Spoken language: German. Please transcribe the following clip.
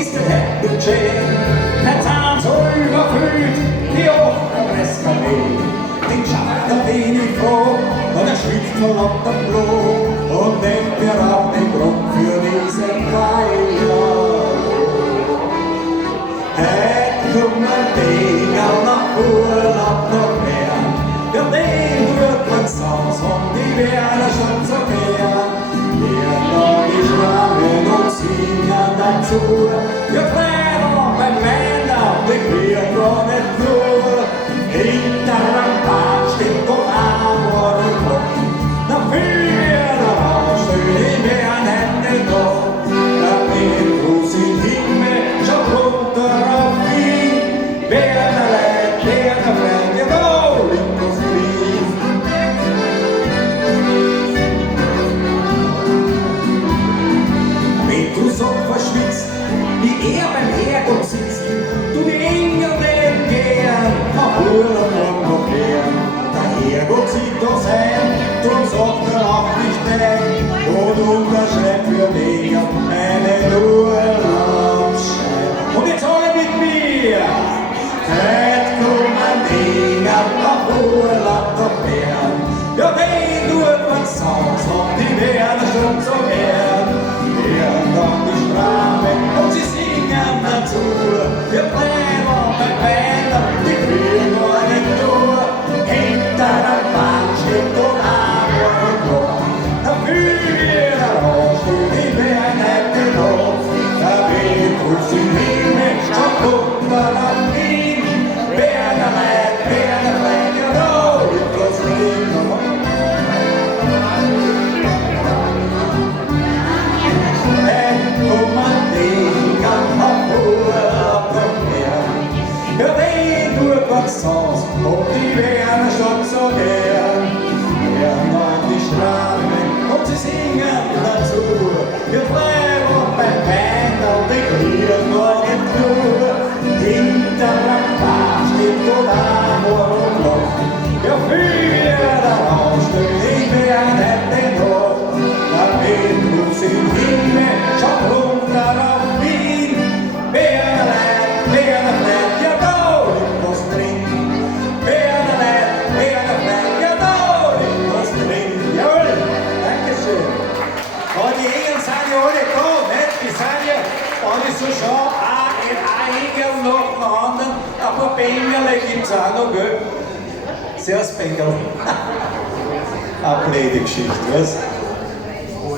ist es hätte geschehen. Der Zahn so überfüllt, die Ohren eskaliert. Den Schaden bin ich froh, und er schwitzt vor lauter Blut und denkt mir auf den Grund für diese Feier. Hätt kommen Dinger nach Urlaub noch mehr, ja den wird man sonst und die werden schon so gern. Wir noch die Schlangen und singen dazu, wir Frauen beim Männer, die kriegen gar nicht nur. Hinter am Bad steht doch Amor und Gott, na für der Rausstelle werden Hände noch, da den Gruß im Himmel schon runter auf ihn. Wer der Leid, wer der Freund, ja da liegt das Lied. Wenn du so verschwitzt, wie er beim Herrgott sitzt, du die Engel neben gern, auf Urlaub noch gern. Der Herrgott sieht doch sein, drum sagt er auch nicht nein und unterschreibt für dich einen Urlaubsschein. Und jetzt alle mit mir! Heute kommen Dinger auf Urlaub noch gern. Ja, wenn tut man's sonst und die werden schon so gern. Werden dann die Strafe und sie singen dazu. Wir bleiben bei Wetter, die kriegen gar nicht nur. Hinter der Wand steht und Amor und Gott. Dafür der Rollstuhl, die werden nicht genug. Da wird uns im Himmel schon runter auf ihn. Wer der Leid, ja da liegt das Lied. Ja, wen tut was sonst, und die werden schon so gern. Werden an die Straße und sie singen dazu. Wir bleiben beim Wein und die kriegen gar nicht nur. Hinter am Bad steht und Amor und Gott. Ja, für der Rausstück, die werden nicht noch. Da wird uns im Himmel schon runter auf Wien. Wer der Leid, wer der Leid, ja da liegt was drin. Wer der Leid, ja da liegt was drin. Jawohl, Dankeschön. Aber die Engel sind ja alle da, nicht? Die sind ja, wenn ich so schaue, ein Engel nach dem anderen. Ein paar Bengerle gibt's auch noch, gell? Servus Bengerl. Eine blöde Geschichte, was?